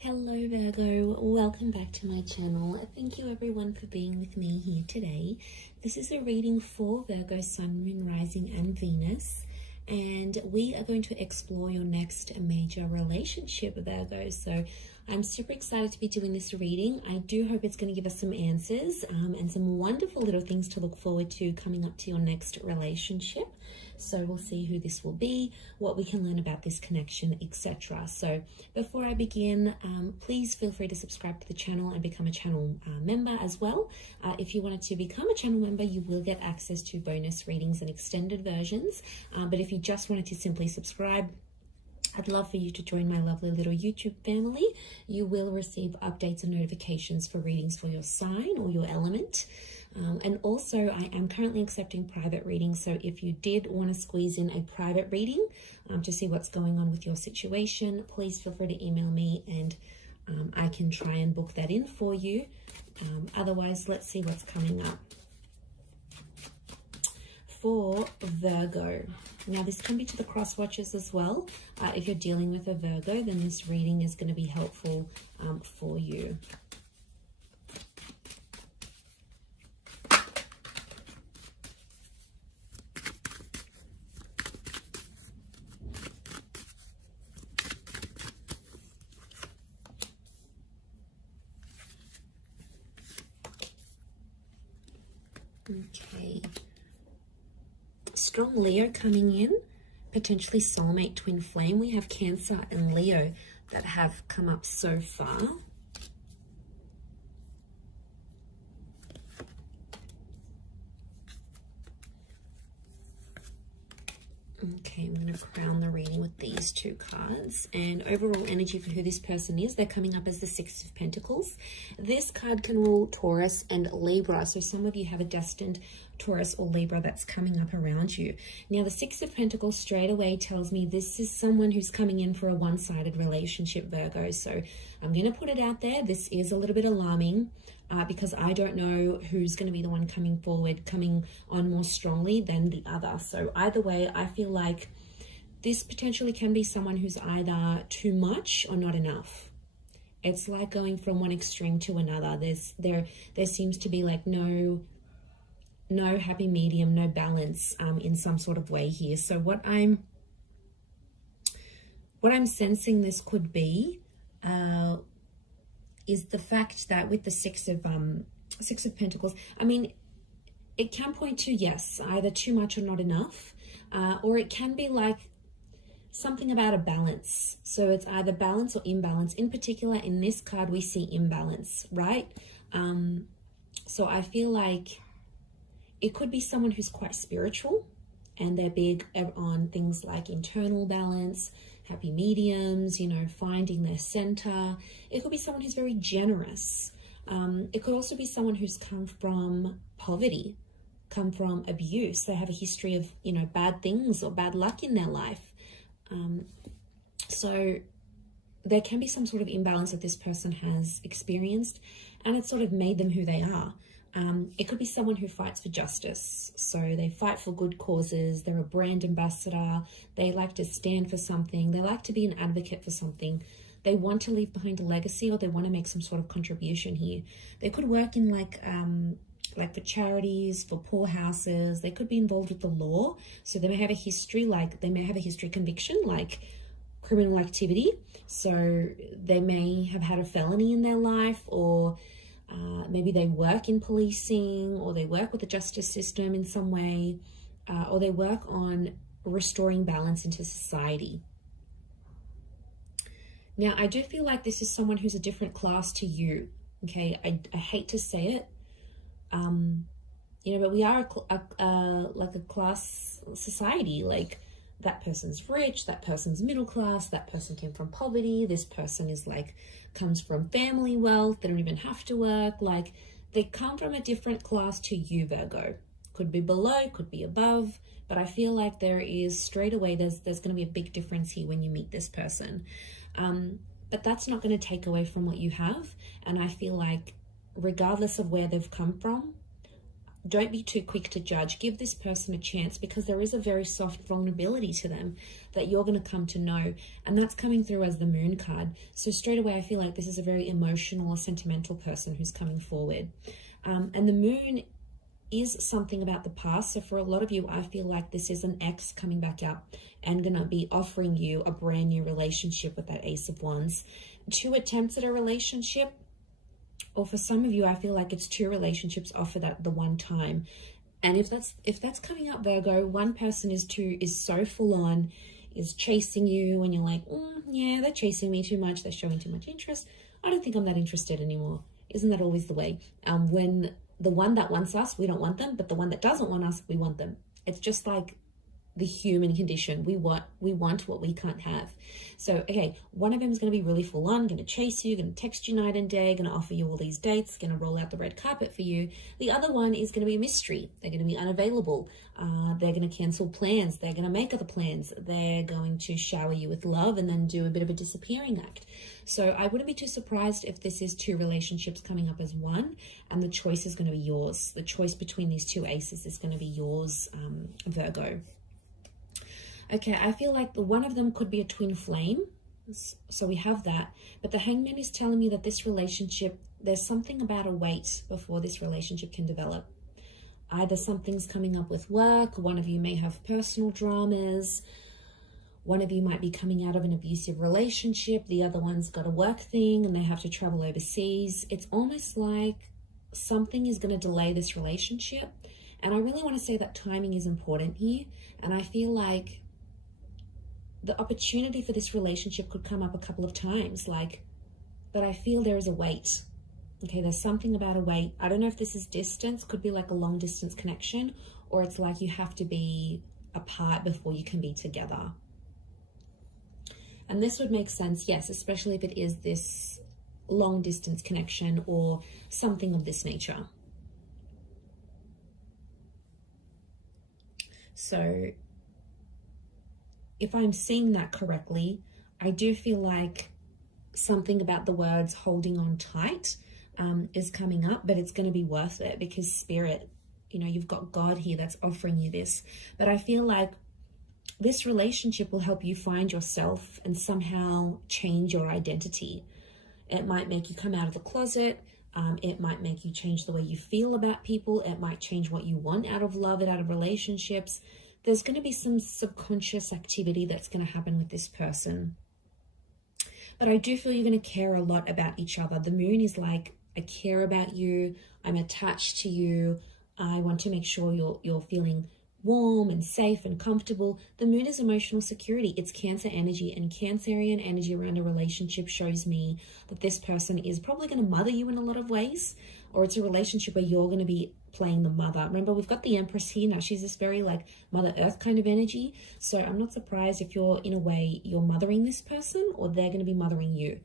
Hello Virgo, welcome back to my channel. Thank you everyone for being with me here today. This is a reading for Virgo, Sun, Moon, Rising and Venus, and we are going to explore your next major relationship, Virgo. So I'm super excited to be doing this reading. I do hope it's going to give us some answers and some wonderful little things to look forward to coming up to your next relationship. So we'll see who this will be, what we can learn about this connection, etc. So before I begin, please feel free to subscribe to the channel and become a channel member as well. If you wanted to become a channel member, you will get access to bonus readings and extended versions. But if you just wanted to simply subscribe, I'd love for you to join my lovely little YouTube family. You will receive updates and notifications for readings for your sign or your element. And also, I am currently accepting private readings. So if you did want to squeeze in a private reading to see what's going on with your situation, please feel free to email me and I can try and book that in for you. Otherwise, let's see what's coming up for Virgo. Now, this can be to the cross watchers as well. If you're dealing with a Virgo, then this reading is going to be helpful for you. Okay. Strong Leo coming in, potentially soulmate twin flame. We have Cancer and Leo that have come up so far. Okay, I'm going to crown the reading with these two cards. And overall energy for who this person is, they're coming up as the Six of Pentacles. This card can rule Taurus and Libra. So some of you have a destined Taurus or Libra that's coming up around you. Now, the Six of Pentacles straight away tells me this is someone who's coming in for a one-sided relationship, Virgo. So I'm going to put it out there. This is a little bit alarming. Because I don't know who's going to be the one coming forward, coming on more strongly than the other. So either way, I feel like this potentially can be someone who's either too much or not enough. It's like going from one extreme to another. There seems to be like no happy medium, no balance in some sort of way here. So what I'm sensing this could be is the fact that with the Six of Pentacles, I mean, it can point to, yes, either too much or not enough, or it can be like something about a balance. So it's either balance or imbalance. In particular, in this card, we see imbalance, right? So I feel like it could be someone who's quite spiritual and they're big on things like internal balance, happy mediums, you know, finding their center. It could be someone who's very generous. It could also be someone who's come from poverty, come from abuse. They have a history of, you know, bad things or bad luck in their life. So there can be some sort of imbalance that this person has experienced, and it's sort of made them who they are. It could be someone who fights for justice. So they fight for good causes. They're a brand ambassador. They like to stand for something. They like to be an advocate for something. They want to leave behind a legacy, or they want to make some sort of contribution here. They could work in like for charities, for poor houses. They could be involved with the law. So they may have a history, conviction, like criminal activity. So they may have had a felony in their life, or maybe they work in policing, or they work with the justice system in some way, or they work on restoring balance into society. Now, I do feel like this is someone who's a different class to you, okay? I hate to say it, you know, but we are like a class society. Like, that person's rich, that person's middle class, that person came from poverty, this person is like, comes from family wealth, they don't even have to work. Like, they come from a different class to you, Virgo. Could be below, could be above, but I feel like there is straight away, there's going to be a big difference here when you meet this person. But that's not going to take away from what you have. And I feel like regardless of where they've come from, don't be too quick to judge. Give this person a chance, because there is a very soft vulnerability to them that you're going to come to know. And that's coming through as the Moon card. So straight away, I feel like this is a very emotional or sentimental person who's coming forward. And the Moon is something about the past. So for a lot of you, I feel like this is an ex coming back up and going to be offering you a brand new relationship with that Ace of Wands. 2 attempts at a relationship. Or for some of you, I feel like it's 2 relationships offered at the one time. And if that's coming up, Virgo, one person is so full on, is chasing you, and you're like, yeah, they're chasing me too much, they're showing too much interest. I don't think I'm that interested anymore. Isn't that always the way? When the one that wants us, we don't want them, but the one that doesn't want us, we want them. It's just like the human condition. We want what we can't have. So, okay, one of them is going to be really full on, going to chase you, going to text you night and day, going to offer you all these dates, going to roll out the red carpet for you. The other one is going to be a mystery. They're going to be unavailable. They're going to cancel plans. They're going to make other plans. They're going to shower you with love and then do a bit of a disappearing act. So I wouldn't be too surprised if this is 2 relationships coming up as one, and the choice is going to be yours. The choice between these 2 aces is going to be yours, Virgo. Okay, I feel like one of them could be a twin flame. So we have that. But the Hangman is telling me that this relationship, there's something about a wait before this relationship can develop. Either something's coming up with work, one of you may have personal dramas, one of you might be coming out of an abusive relationship, the other one's got a work thing and they have to travel overseas. It's almost like something is going to delay this relationship. And I really want to say that timing is important here. And I feel like the opportunity for this relationship could come up a couple of times, but I feel there is a wait. Okay, there's something about a wait. I don't know if this is distance, could be like a long distance connection, or it's like you have to be apart before you can be together. And this would make sense, yes, especially if it is this long distance connection or something of this nature. So if I'm seeing that correctly, I do feel like something about the words holding on tight is coming up, but it's going to be worth it because Spirit, you've got God here that's offering you this. But I feel like this relationship will help you find yourself and somehow change your identity. It might make you come out of the closet. It might make you change the way you feel about people. It might change what you want out of love and out of relationships. There's going to be some subconscious activity that's going to happen with this person. But I do feel you're going to care a lot about each other. The Moon is like, I care about you. I'm attached to you. I want to make sure you're feeling warm and safe and comfortable. The Moon is emotional security. It's Cancer energy, and Cancerian energy around a relationship shows me that this person is probably going to mother you in a lot of ways, or it's a relationship where you're going to be playing the mother. Remember, we've got the Empress here now. She's this very like Mother Earth kind of energy. So I'm not surprised if you're, in a way, you're mothering this person or they're going to be mothering you.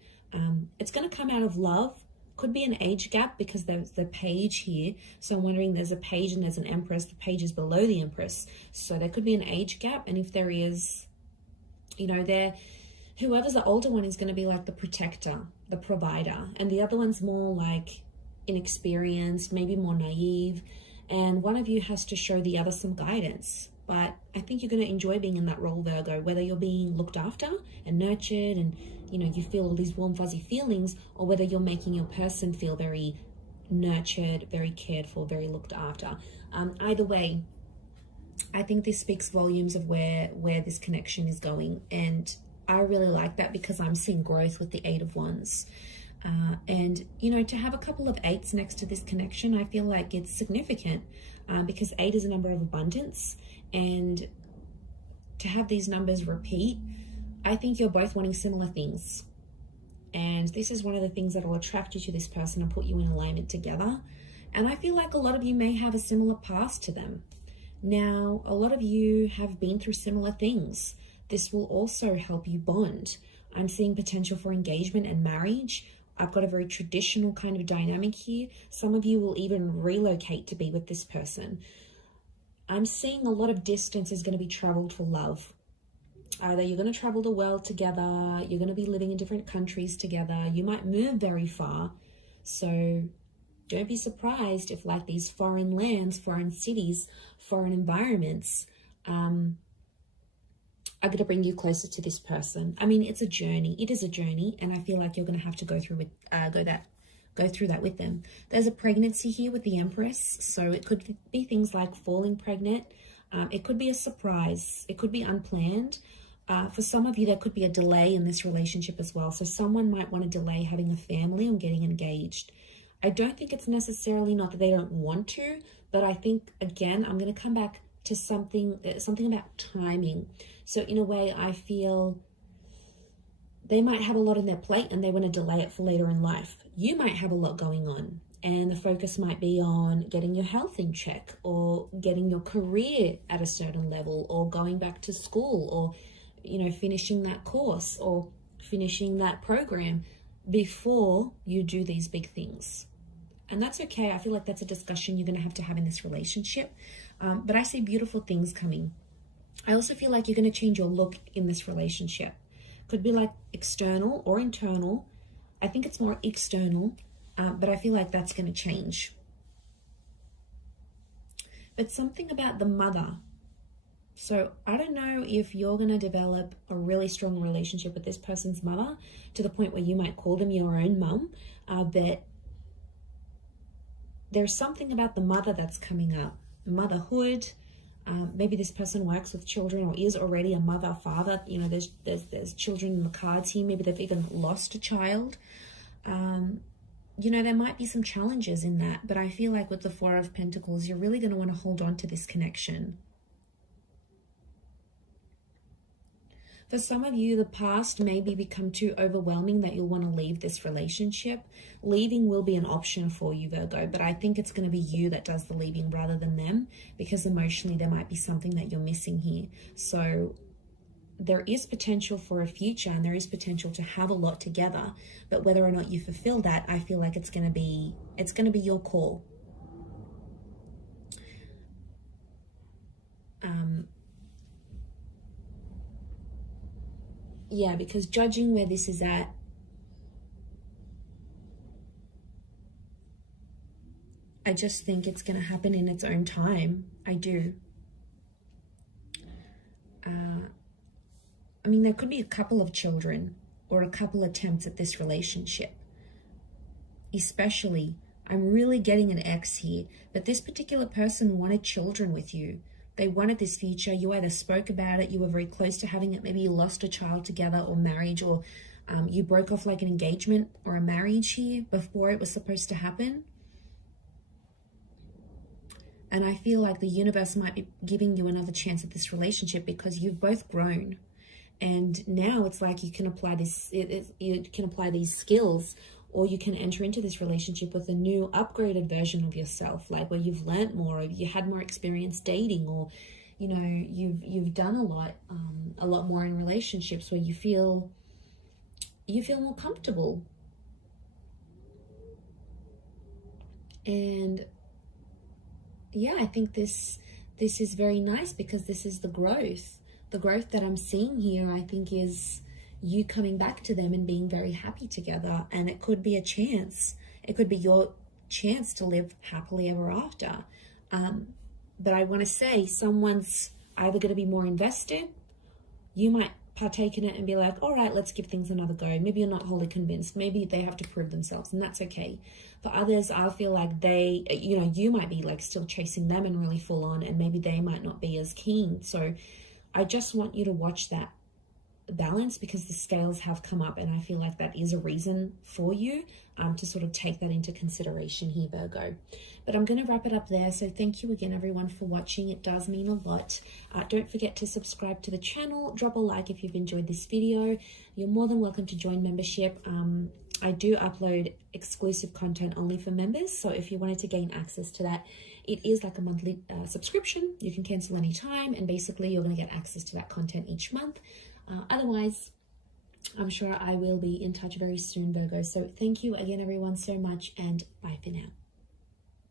It's going to come out of love. Could be an age gap because there's the Page here. So I'm wondering, there's a Page and there's an Empress. The Page is below the Empress. So there could be an age gap. And if there is, whoever's the older one is going to be like the protector, the provider. And the other one's more like inexperienced, maybe more naive, and one of you has to show the other some guidance. But I think you're going to enjoy being in that role, Virgo, whether you're being looked after and nurtured and you feel all these warm fuzzy feelings, or whether you're making your person feel very nurtured, very cared for, very looked after. Either way, I think this speaks volumes of where this connection is going, and I really like that because I'm seeing growth with the 8 of Wands. And to have a couple of 8s next to this connection, I feel like it's significant because 8 is a number of abundance, and to have these numbers repeat, I think you're both wanting similar things. And this is one of the things that will attract you to this person and put you in alignment together. And I feel like a lot of you may have a similar past to them. Now, a lot of you have been through similar things. This will also help you bond. I'm seeing potential for engagement and marriage. I've got a very traditional kind of dynamic here. Some of you will even relocate to be with this person. I'm seeing a lot of distance is going to be traveled for love. Either you're going to travel the world together, you're going to be living in different countries together, you might move very far. So Don't be surprised if like these foreign lands, foreign cities, foreign environments are going to bring you closer to this person. I mean, it's a journey. It is a journey, and I feel like you're going to have to go through that with them. There's a pregnancy here with the Empress, so it could be things like falling pregnant. It could be a surprise. It could be unplanned. For some of you, there could be a delay in this relationship as well. So someone might want to delay having a family or getting engaged. I don't think it's necessarily not that they don't want to, but I think, again, I'm going to come back to something about timing. So in a way, I feel they might have a lot on their plate and they want to delay it for later in life. You might have a lot going on, and the focus might be on getting your health in check, or getting your career at a certain level, or going back to school, or, you know, finishing that course or finishing that program before you do these big things. And that's okay. I feel like that's a discussion you're going to have in this relationship. But I see beautiful things coming. I also feel like you're going to change your look in this relationship. Could be like external or internal. I think it's more external, but I feel like that's going to change. But something about the mother. So I don't know if you're going to develop a really strong relationship with this person's mother to the point where you might call them your own mum, but there's something about the mother that's coming up. Motherhood. Maybe this person works with children or is already a mother, father. You know, there's children in the cards here. Maybe they've even lost a child. You know, there might be some challenges in that, but I feel like with the Four of Pentacles, you're really going to want to hold on to this connection. For some of you, the past may become too overwhelming that you'll want to leave this relationship. Leaving will be an option for you, Virgo, but I think it's going to be you that does the leaving rather than them, because emotionally there might be something that you're missing here. So there is potential for a future, and there is potential to have a lot together, but whether or not you fulfill that, I feel like it's going to be your call. Yeah, because judging where this is at, I just think it's going to happen in its own time. I do. I mean, there could be a couple of children or a couple attempts at this relationship. Especially, I'm really getting an X here, but this particular person wanted children with you. They wanted this future. You either spoke about it, you were very close to having it, maybe you lost a child together, or marriage, or you broke off like an engagement or a marriage here before it was supposed to happen. And I feel like the universe might be giving you another chance at this relationship because you've both grown. And now it's like you can apply you can apply these skills, or you can enter into this relationship with a new upgraded version of yourself, like where you've learnt more, or you had more experience dating, or, you know, you've done a lot more in relationships where you feel more comfortable. And yeah, I think this is very nice, because this is the growth. The growth that I'm seeing here, I think, is you coming back to them and being very happy together. And it could be a chance. It could be your chance to live happily ever after. But I want to say someone's either going to be more invested. You might partake in it and be like, all right, let's give things another go. Maybe you're not wholly convinced. Maybe they have to prove themselves, and that's okay. For others, I feel like they, you know, you might be like still chasing them and really full on, and maybe they might not be as keen. So I just want you to watch that balance, because the scales have come up, and I feel like that is a reason for you to sort of take that into consideration here, Virgo. But I'm going to wrap it up there. So thank you again, everyone, for watching. It does mean a lot. Don't forget to subscribe to the channel. Drop a like if you've enjoyed this video. You're more than welcome to join membership. I do upload exclusive content only for members, so if you wanted to gain access to that, it is like a monthly subscription. You can cancel anytime, and basically you're going to get access to that content each month. Otherwise, I'm sure I will be in touch very soon, Virgo. So thank you again, everyone, so much, and bye for now.